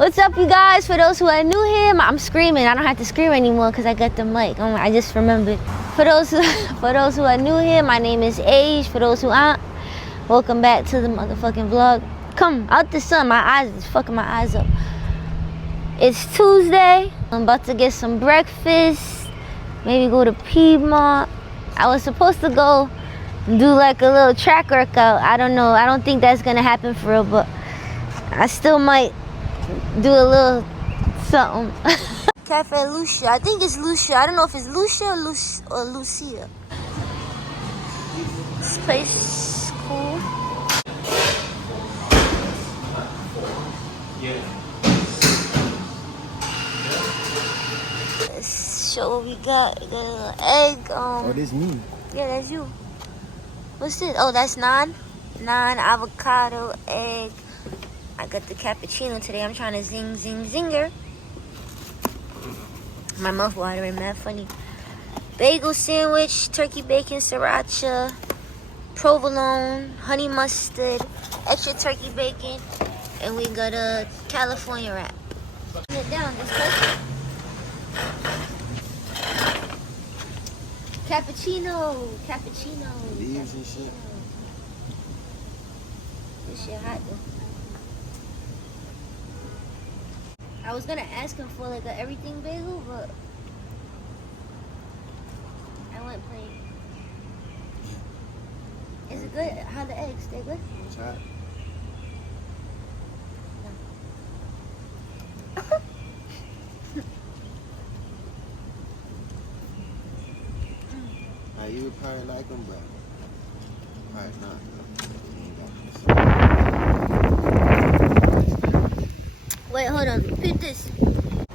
What's up, you guys? For those who are new here, I'm screaming. I don't have to scream anymore because I got the mic. I just remembered. For those who are new here, my name is Age. For those who aren't, welcome back to the motherfucking vlog. Come out the sun. My eyes is fucking my eyes up. It's Tuesday. I'm about to get some breakfast. Maybe go to Piedmont. I was supposed to go do like a little track workout. I don't know. I don't think that's gonna happen for real, but I still might do a little something. Cafe Lucia. I think it's Lucia. I don't know if it's Lucia or Lucia. This place is cool. Let's show what we got. We got a little egg. Oh, this me. Yeah, that's you. What's this? Oh, that's naan. Naan, avocado, egg. I got the cappuccino today. I'm trying to zinger. My mouth watering, mad funny. Bagel sandwich, turkey bacon, sriracha, provolone, honey mustard, extra turkey bacon, and we got a California wrap. Put it down, this person. Cappuccino. Leaves and shit. This shit hot though. I was gonna ask him for like a everything bagel, but I went plain. Is it good? How the eggs? They good? It's hot. You would probably like them, but probably not. Wait, hold on. Repeat this. Look,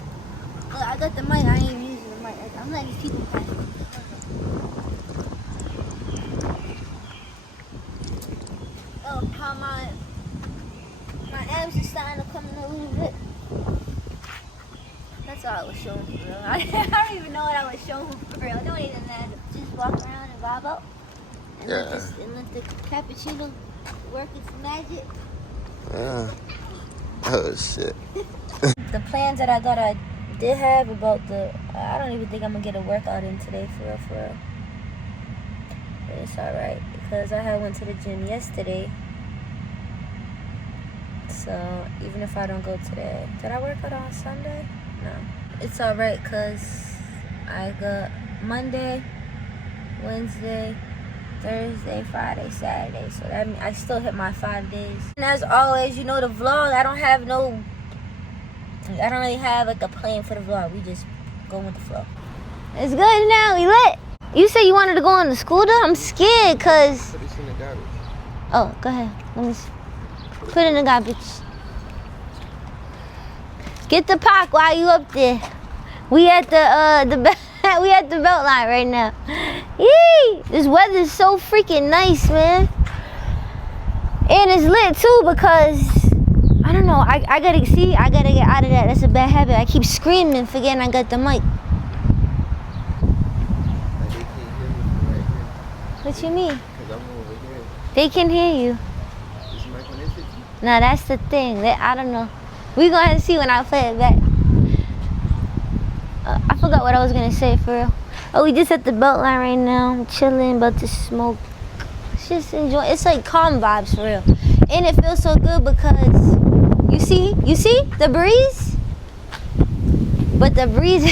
I got the mic. I ain't even using the mic. I'm letting these people pass. Oh, how my abs are starting to come in a little bit. That's all I was showing for real. I don't even know what I was showing for real. Don't even matter. Just walk around and vibe out. And let the cappuccino work its magic. Yeah. Oh shit. The plans that I thought I did have about I don't even think I'm gonna get a workout in today for real. But it's alright because I went to the gym yesterday. So even if I don't go today, did I work out on Sunday? No. It's alright because I got Monday, Wednesday, Thursday, Friday, Saturday. So that means I still hit my 5 days. And as always, you know the vlog, I don't really have like a plan for the vlog. We just go with the flow. It's good now, we lit. You said you wanted to go on the scooter? I'm scared cause Put this in the garbage. Oh, go ahead. Let me see. Put it in the garbage. Get the pack while you up there. We at the we at the Beltline right now. Yee! This weather is so freaking nice, man. And it's lit too because I don't know. I gotta get out of that. That's a bad habit. I keep screaming, forgetting I got the mic. What you mean? Because I'm over here. They can hear you. This mic when they fit you. No, that's the thing. I don't know. We gonna see when I play it back. I forgot what I was gonna say for real. Oh, we just at the Beltline right now. I'm chilling, about to smoke. Just enjoy. It's like calm vibes for real, and it feels so good because you see the breeze, but the breeze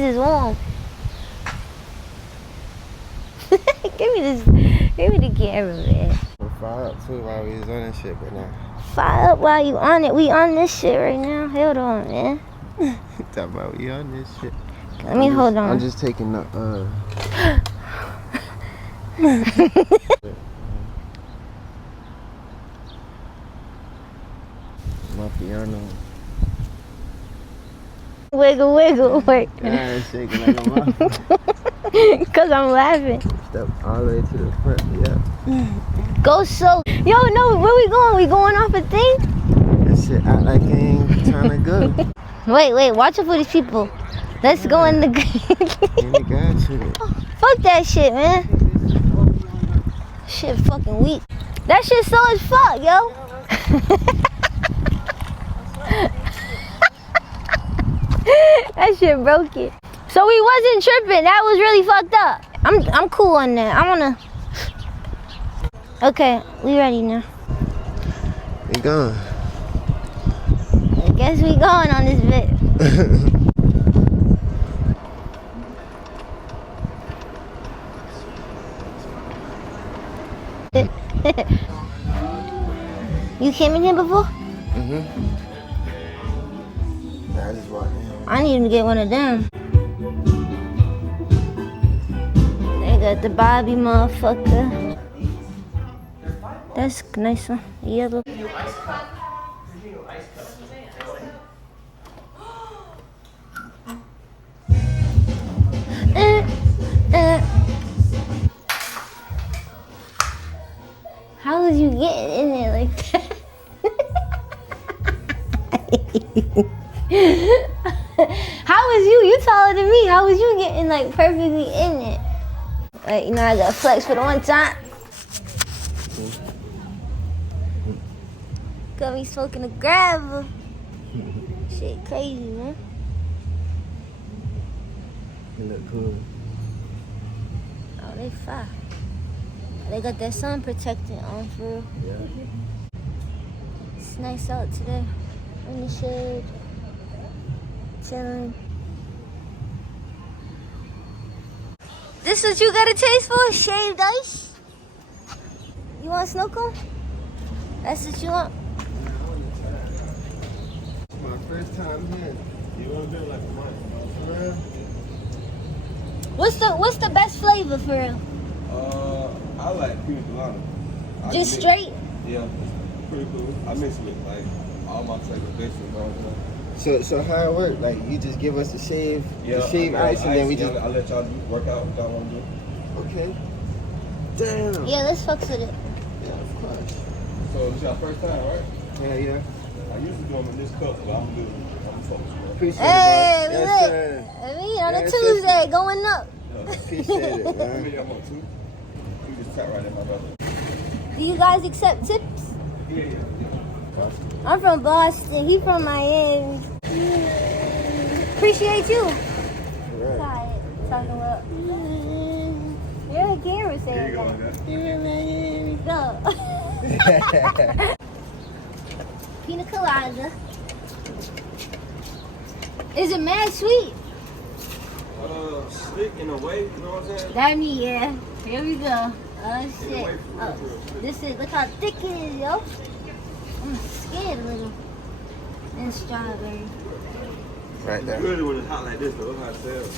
is warm. Give me the camera, man. We're fire up too while we was on this shit, but now. Fire up while you on it. We on this shit right now. Hold on, man. Talking about we on this shit. Let me hold on. I'm just taking the my piano. Wiggle, work. Yeah, it's shaking like a motherfucker. Cause I'm laughing. Step all the way to the front, yeah. Go slow. Yo, no, where we going? We going off a thing? That shit act like it ain't trying to go. Wait, watch out for these people. Let's go in the Fuck that shit, man. Shit fucking weak. That shit slow as fuck, yo. That shit broke it. So we wasn't tripping. That was really fucked up. I'm cool on that. I wanna. Okay, we ready now. We gone. I guess we going on this bit. You came in here before? Mm-hmm. I just walked in. I need to get one of them. They got the Bobby motherfucker. That's nice one. Yellow. How was you getting in there like that? How was you? You taller than me. How was you getting like perfectly in it? Like, you know, I got flex for the one time. Got me smoking the gravel. Shit crazy, man. You look cool. Oh, they fire. They got that sun protectant on for real. Yeah. It's nice out today. In the shade. Chilling. This what you got a taste for? Shaved ice? You want snow cone? That's what you want? It's my first time here. You want to do like mine? For real? What's the best flavor for real? I like pina colada. Just straight? Yeah, it's pretty cool. I mix it with like all my favorite dishes. So how it work? Like you just give us the shave ice, and then we just. I'll let y'all work out what y'all want to do. Okay. Damn. Yeah, let's fuck with it. Yeah, of course. So it's your first time, right? Yeah. I usually do them in this cup, but I'm focused. Appreciate Hey, it, we bro. lit. Yes, sir. I mean, on a Yes, Tuesday, going up. Appreciate it, How man. many I'm on two? You just tap right in my brother. Do you guys accept tips? Yeah. I'm from Boston. He from Miami. Appreciate you. Right. Tired. Talking about. You're a camera Here saying you go, that. guys. Go. Pina colada. Is it mad sweet? Slick in a way, you know what I'm saying? That me, yeah. Here we go. Oh In a shit. way, Oh, this is, look how thick it is, yo. I'm scared a little. And strawberry. Right It's there. good when it's hot like this, though. That's how it sells.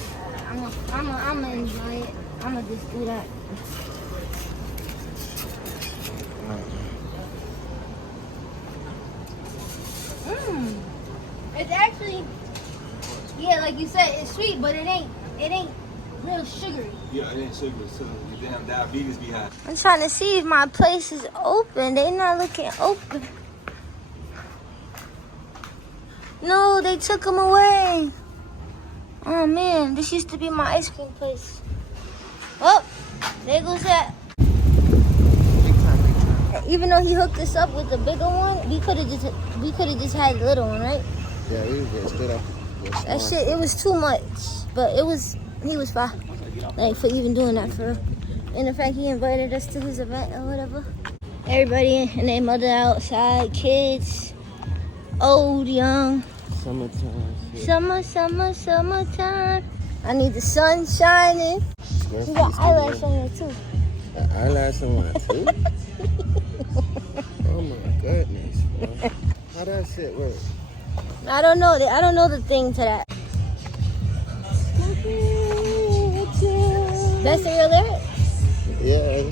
I'm gonna enjoy it. I'm gonna just do that. It's actually, yeah, like you said, it's sweet, but it ain't real sugary. Yeah, it ain't sugar, so your damn diabetes be high. I'm trying to see if my place is open. They not looking open. No, they took them away. Oh man, this used to be my ice cream place. Oh, there goes that. Even though he hooked us up with the bigger one, we could have just had the little one, right? Yeah, we get straight up. That shit, it was too much, but he was fine. Like for even doing that for real. And the fact he invited us to his event or whatever. Everybody and their mother outside, kids, old, young. Summertime. Summertime. I need the sun shining. You got eyelash on there too. Eyelash on my too? Oh my goodness, bro. How that shit work? I don't know the thing to that. That's the real lyric? Yeah.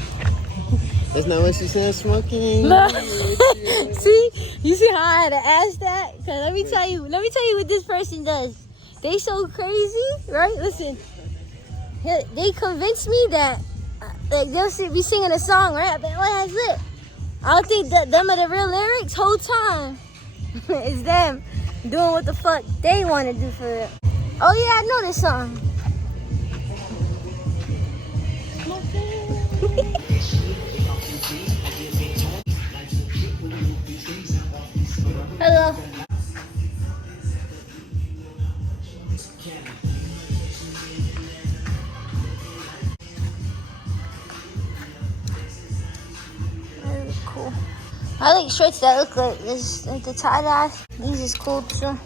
That's not what she said, smoking. No. See? You see how I had to ask that? Cause let me tell you what this person does. They so crazy, right? Listen. They convinced me that like they'll be singing a song, right? But what has it? I don't think that them are the real lyrics whole time. It's them doing what the fuck they want to do for real. Oh yeah, I know this song. Hello. cool. I like shirts that look like this, like the tie-dye. These is cool too.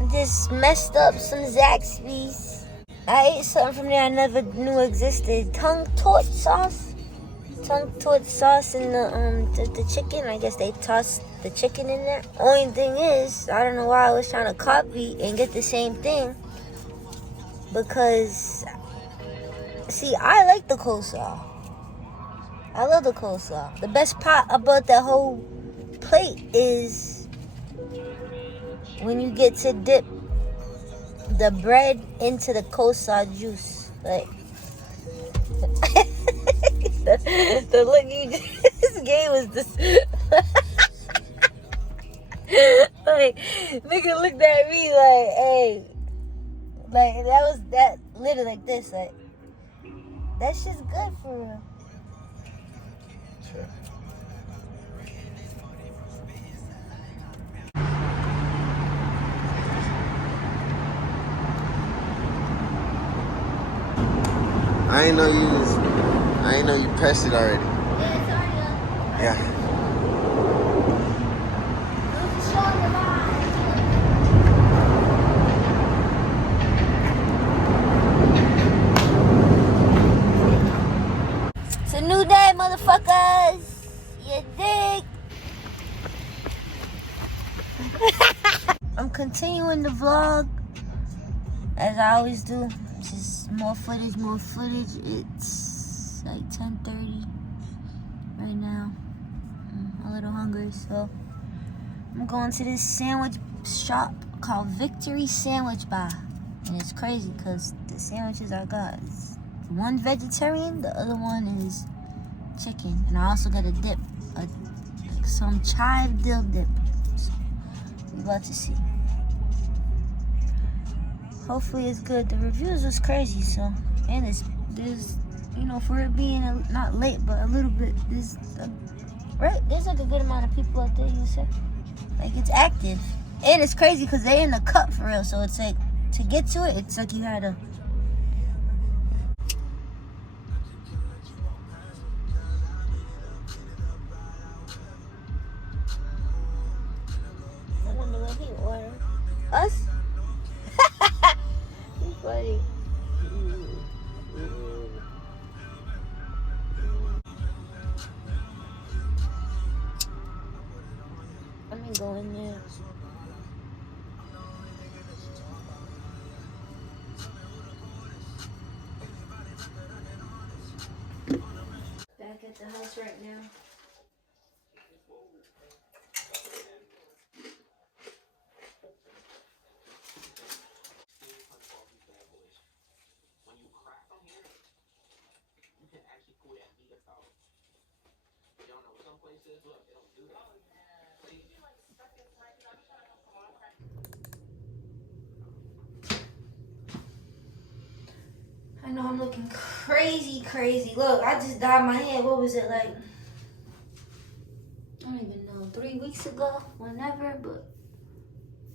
I just messed up some Zaxby's. I ate something from there I never knew existed. Tongue torch sauce. Tongue torch sauce and the chicken. I guess they tossed the chicken in there. Only thing is, I don't know why I was trying to copy and get the same thing. Because, see, I like the coleslaw. I love the coleslaw. The best part about that whole plate is when you get to dip the bread into the coleslaw juice. Like, the look you just gave was this. Like, nigga looked at me like, hey. Like, that literally like this. Like, that shit's good for real. Sure. I ain't know you pressed it already. Yeah, it's already up. Yeah. Let's show the line. It's a new day, motherfuckers. You dig? I'm continuing the vlog as I always do. Just more footage. It's like 10:30 right now. I'm a little hungry, so I'm going to this sandwich shop called Victory Sandwich Bar. And it's crazy because the sandwiches I got is one vegetarian, the other one is chicken. And I also got a dip, like some chive dill dip. So we about to see. Hopefully it's good. The reviews was crazy, so, and there's you know, for it being not late but a little bit, there's like a good amount of people out there, you say. Like, it's active. And it's crazy because they're in the cut for real, so it's like, to get to it, it's like you had to. I wonder what he ordered. Us? He's funny. Let me go in there. Back at the house right now. I know I'm looking crazy. Look, I just dyed my hair. What was it like? I don't even know. 3 weeks ago, whenever, but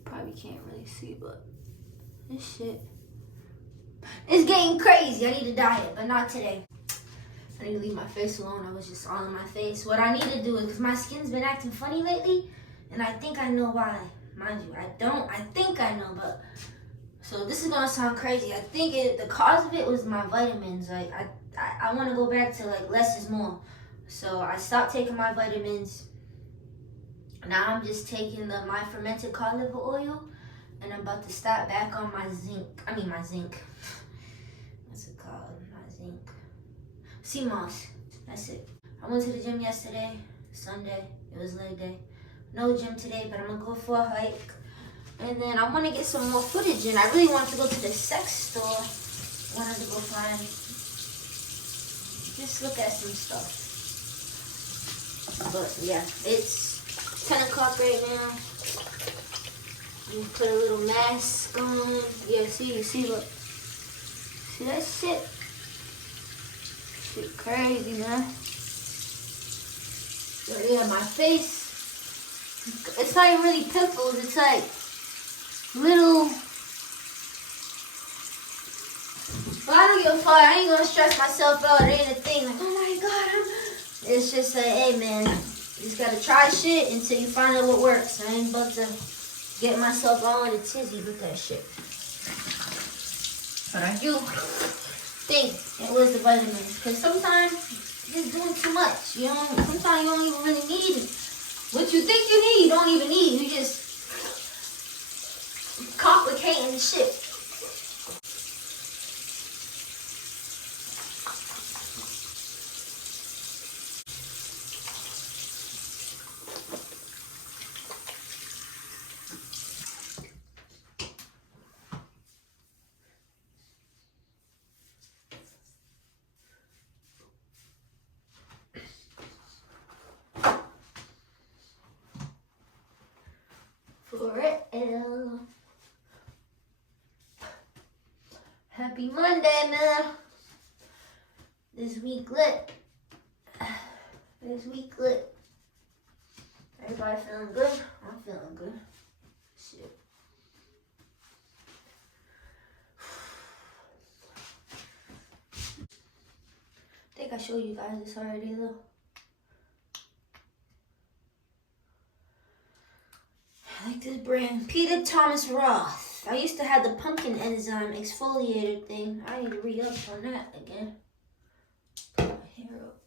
probably can't really see. But this shit is getting crazy. I need to dye it, but not today. I need to leave my face alone. I was just all in my face. What I need to do is, because my skin's been acting funny lately, and I think I know why. Mind you, I think I know, but. So this is gonna sound crazy. I think the cause of it was my vitamins. Like I want to go back to like less is more. So I stopped taking my vitamins. Now I'm just taking my fermented cod liver oil, and I'm about to start back on my zinc. What's it called? My zinc. Sea moss. That's it. I went to the gym yesterday, Sunday. It was leg day. No gym today, but I'm gonna go for a hike. And then I want to get some more footage in. I really wanted to go to the sex store. Wanted to go find, just look at some stuff. But yeah, it's 10 o'clock right now. You put a little mask on. Yeah, see, look. See that shit? Shit crazy, man. But yeah, my face, it's not even really pimples. It's like little, but I don't give a fuck. I ain't gonna stress myself out. It ain't a thing. Like, oh my god, It's just like, hey man, you just gotta try shit until you find out what works. I ain't about to get myself all in a tizzy with that shit. But I do think it was the vitamins. Because sometimes you're just doing too much. Sometimes you don't even really need it. What you think you need, you don't even need. You just complicating the shit. For real. Happy Monday, man. This week lit. This week lit. Everybody feeling good? I'm feeling good. Shit. I think I showed you guys this already though. I like this brand. Peter Thomas Roth. I used to have the pumpkin enzyme exfoliator thing. I need to re-up on that again. Put my hair up.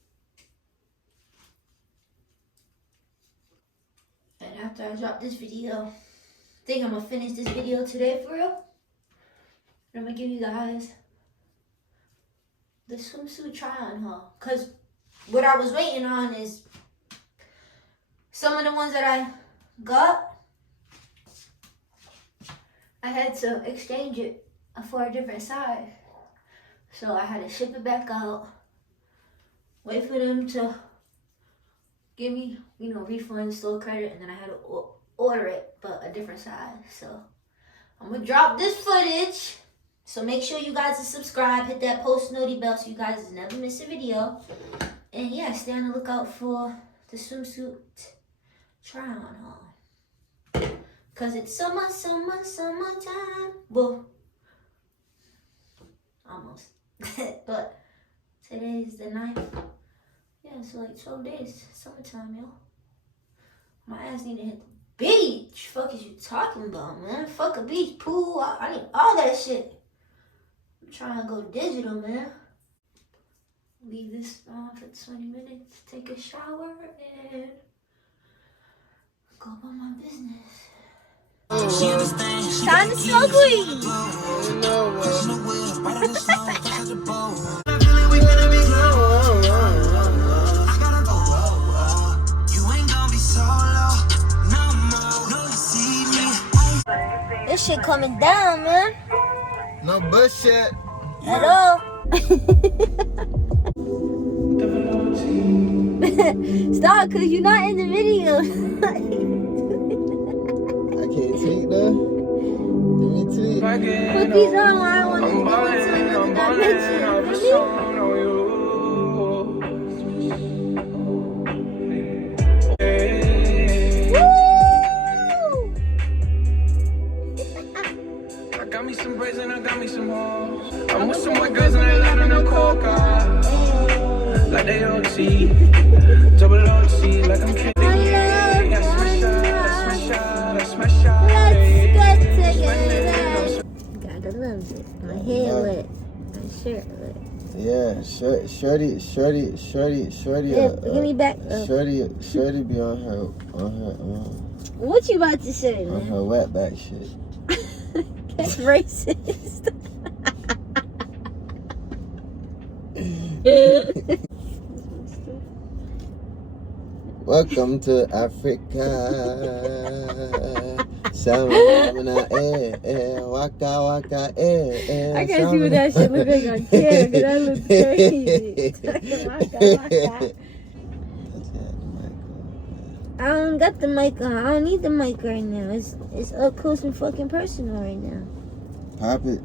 And after I drop this video, I think I'm gonna finish this video today for real. And I'm gonna give you guys the swimsuit try-on haul. Cause what I was waiting on is some of the ones that I got, I had to exchange it for a different size. So I had to ship it back out, wait for them to give me, refund, store credit, and then I had to order it, but a different size. So I'm gonna drop this footage. So make sure you guys are subscribed, hit that post noti bell so you guys never miss a video. And yeah, stay on the lookout for the swimsuit try-on haul. Cause it's summertime. Well, almost. But today's the 9th. Yeah, so like 12 days. Summertime, yo. My ass need to hit the beach. Fuck is you talking about, man? Fuck a beach, pool. I need all that shit. I'm trying to go digital, man. Leave this on for 20 minutes. Take a shower and go about my business. Time to smoke weed. This shit coming down, man. No bullshit. At all. Stop, cause you're not in the video. I can't tweet though. Give me tweet. Put these on while I want to go into another dimension. I got me some braids and I got me some hoes. I'm with some white girls and they let in the coca. Like they OT. Double OT like I'm kidding. That's my shot. That's my shot. Let's get together. Gotta love it. My hair wet. My shirt wet. Yeah, shorty. Yeah, give me back. Shorty be on her. What you about to say, On man? her wetback shit. That's racist. Welcome to Africa. Waka, I can't see what that shit look like on camera because that looks crazy. I don't got the mic on. I don't need the mic right now. It's up close and fucking personal right now. Pop it.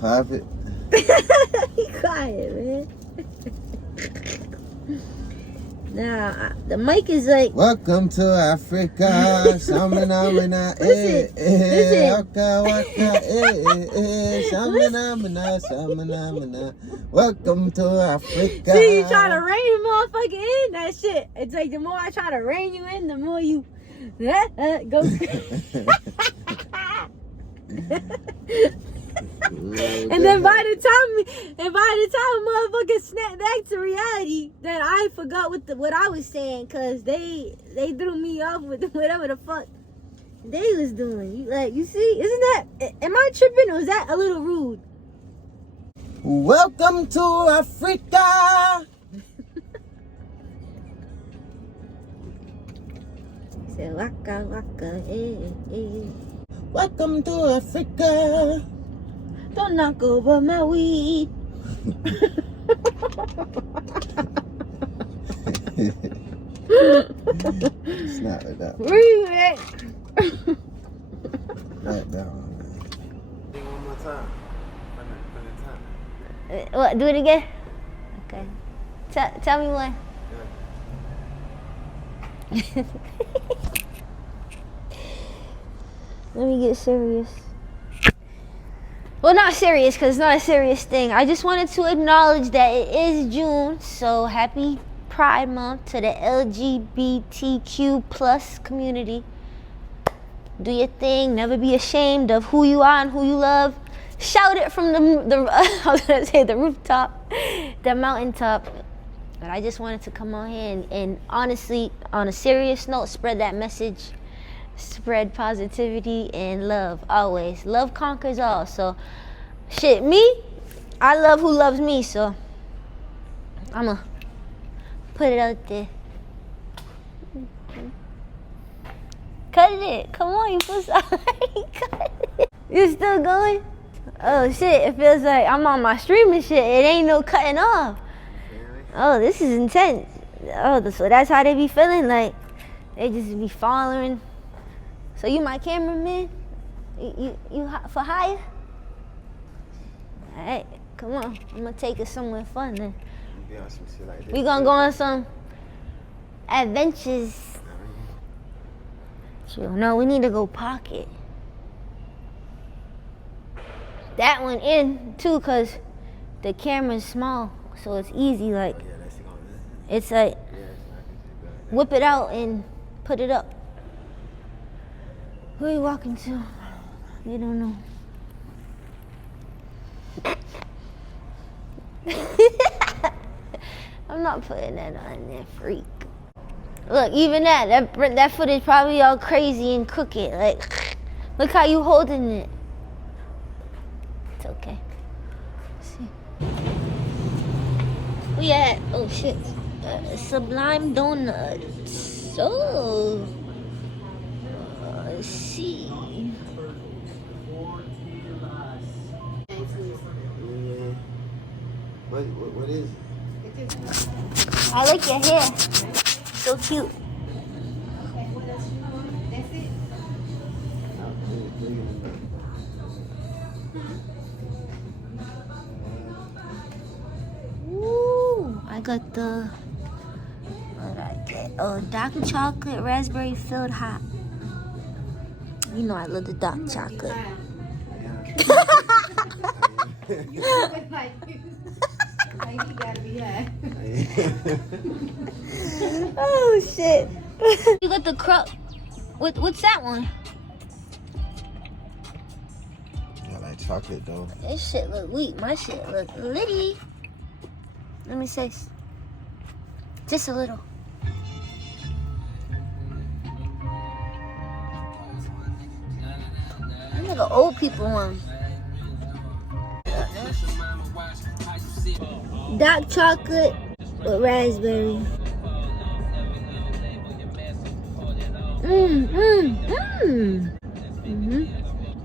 Pop it. Be quiet, man. Now, the mic is like... Welcome to Africa. Shamina, mina, waka, waka, Shamina, mina, shamina, mina. Welcome to Africa. See, you try to rein the motherfucker in, that shit. It's like the more I try to rein you in, the more you go. And then by the time motherfuckers snap back to reality, then I forgot what I was saying, cause they threw me off with whatever the fuck they was doing. You see, isn't that? Am I tripping, or is that a little rude? Welcome to Africa. Say waka waka, Welcome to Africa. Don't knock over my weed. It's not like that. Remix. Like that one. One more time. What? Do it again. Okay. Tell me one. Let me get serious. Well, not serious, because it's not a serious thing. I just wanted to acknowledge that it is June, so happy Pride Month to the LGBTQ plus community. Do your thing. Never be ashamed of who you are and who you love. Shout it from I was gonna say the rooftop, the mountaintop. But I just wanted to come on here and honestly, on a serious note, spread that message. Spread positivity and love, always. Love conquers all. So, shit, I love who loves me, so I'ma put it out there. Cut it. Come on, you pussy. Cut it. You still going? Oh, shit, it feels like I'm on my streaming shit. It ain't no cutting off. Oh, this is intense. Oh, so that's how they be feeling, like they just be following. So you my cameraman? You for hire? Alright, come on. I'm gonna take it somewhere fun then. We gonna go on some adventures. No, we need to go pocket. That one in too, cause the camera's small, so it's easy. Like it's like whip it out and put it up. Who are you walking to? You don't know. I'm not putting that on there, freak. Look, even that footage probably all crazy and crooked. Like, look how you holding it. It's okay. Let's see. We at, oh shit, Sublime Donuts. So. Let's see. What is it? I like your hair. So cute. Ooh, I got the, what did I get? Oh, dark chocolate raspberry filled hot. You know I love the dark chocolate. Oh shit! You got the crop. What's that one? I like chocolate though. This shit look weak. My shit look litty. Let me say, just a little. I'm like an old people one. Dark chocolate with raspberry. You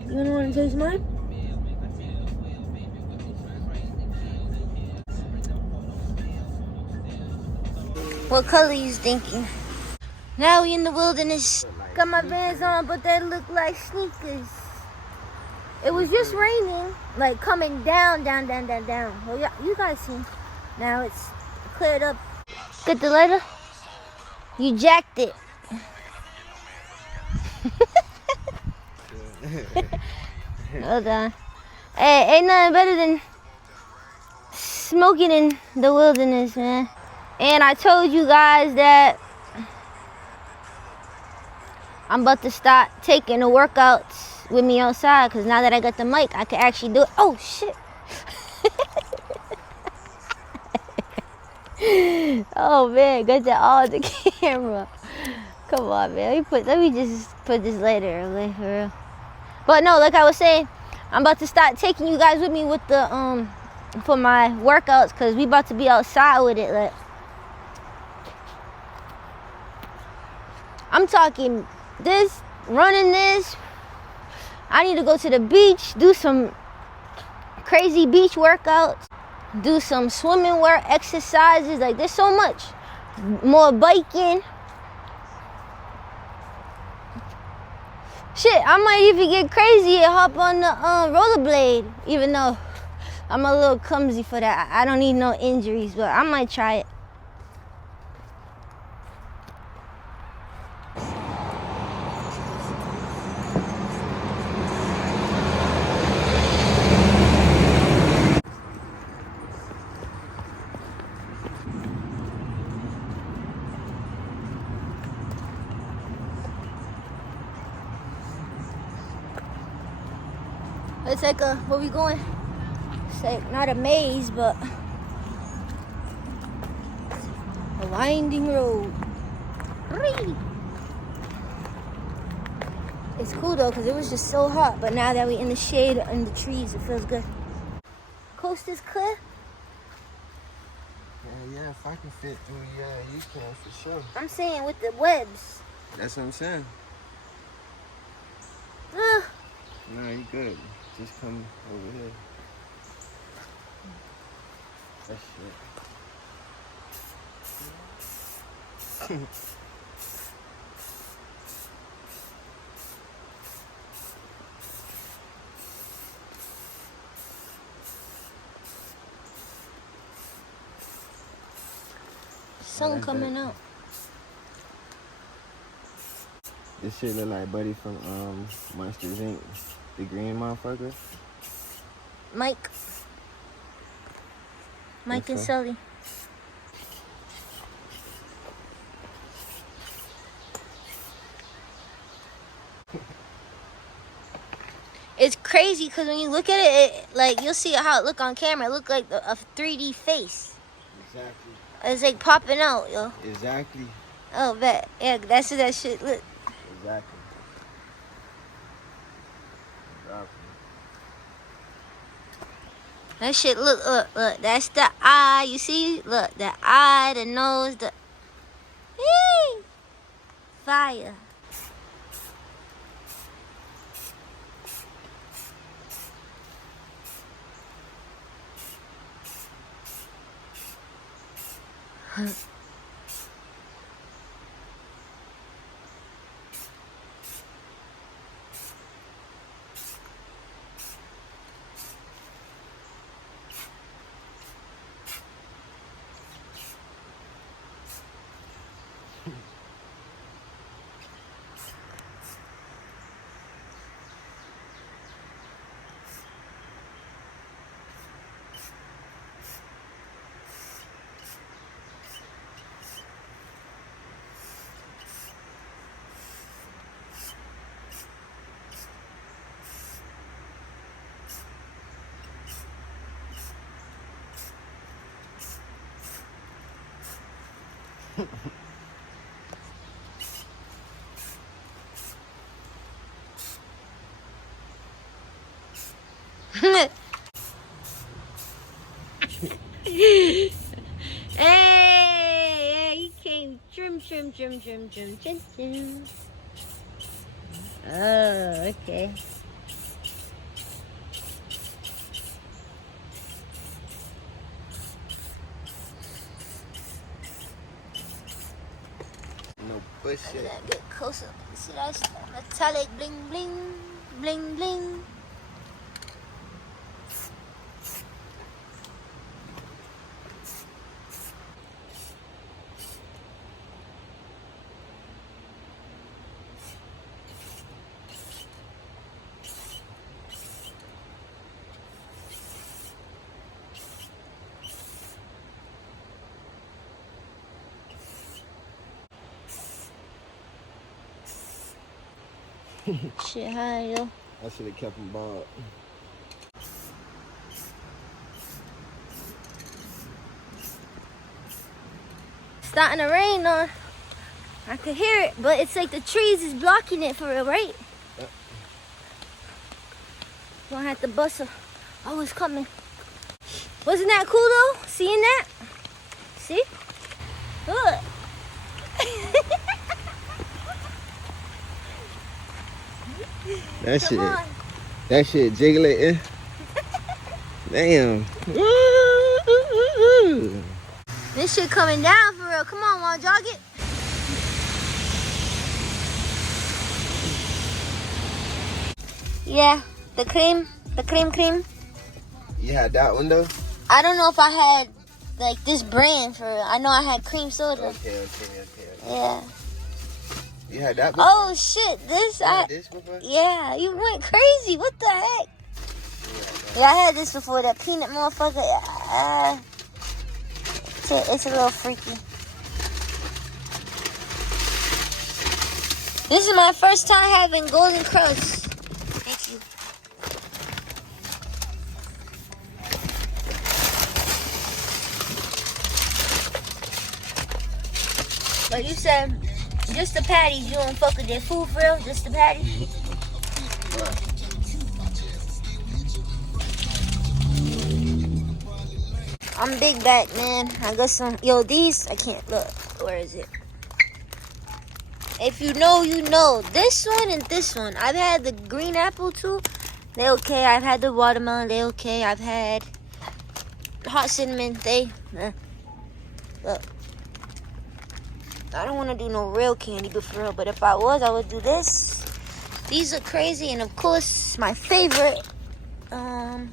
wanna taste mine? What color you thinking? Now we in the wilderness. Got my Vans on, but they look like sneakers. It was just raining, like coming down. Well, yeah, you guys see. Now it's cleared up. Get the lighter. You jacked it. Hold on. Hey, ain't nothing better than smoking in the wilderness, man. And I told you guys that I'm about to start taking the workouts with me outside, because now that I got the mic, I can actually do it. Oh, shit. Oh, man, got that all on the camera. Come on, man. Let me just put this later, okay, for real. But no, like I was saying, I'm about to start taking you guys with me with the for my workouts, because we about to be outside with it. Like, I'm talking this, running this. I need to go to the beach, do some crazy beach workouts, do some swimming work, exercises. Like, there's so much more. Biking. Shit, I might even get crazy and hop on the rollerblade, even though I'm a little clumsy for that. I don't need no injuries, but I might try it. It's like where we going? It's like not a maze, but a winding road. It's cool though, because it was just so hot, but now that we're in the shade and the trees, it feels good. Coast is clear? Yeah, if I can fit through, yeah, you can for sure. I'm saying with the webs. That's what I'm saying. No, you good. Just come over here. That shit. Sun coming out. This shit look like Buddy from Monsters Inc. The green motherfucker. Mike and Sully. It's crazy because when you look at it, like, you'll see how it look on camera. It look like a 3D face. Exactly. It's like popping out, yo. Exactly. Oh, bet. Yeah, that's what that shit look. Exactly. That shit look. That's the eye. You see? Look, the eye, the nose, the. Yee! Fire. Hey, you came trim. Oh, okay. No bullshit. Get closer. See that metallic bling bling. Shit high, yo. I should have kept him bald. It's starting to rain, though. I could hear it, but it's like the trees is blocking it for real, right? Yep. Gonna have to bust a... Oh, it's coming. Wasn't that cool, though? Seeing that? See? Look. That shit jiggling. Damn. This shit coming down for real. Come on, wanna jog it? Yeah, the cream. You had that one though? I don't know if I had like this brand for real. I know I had cream soda. Okay. Yeah. You had that before? Oh shit, this You had this before? yeah, you went crazy. What the heck? Yeah, I had this before, that peanut motherfucker. It's a little freaky. This is my first time having Golden Crust. Thank you. But you said just the patties, you don't fuck with their food for real? Just the patties? I'm big back, man. I got some. Yo, these, I can't look. Where is it? If you know, you know. This one and this one. I've had the green apple too. They okay. I've had the watermelon. They okay. I've had hot cinnamon. They. Look. I don't want to do no real candy, but for real. But if I was, I would do this. These are crazy, and of course, my favorite. Edible.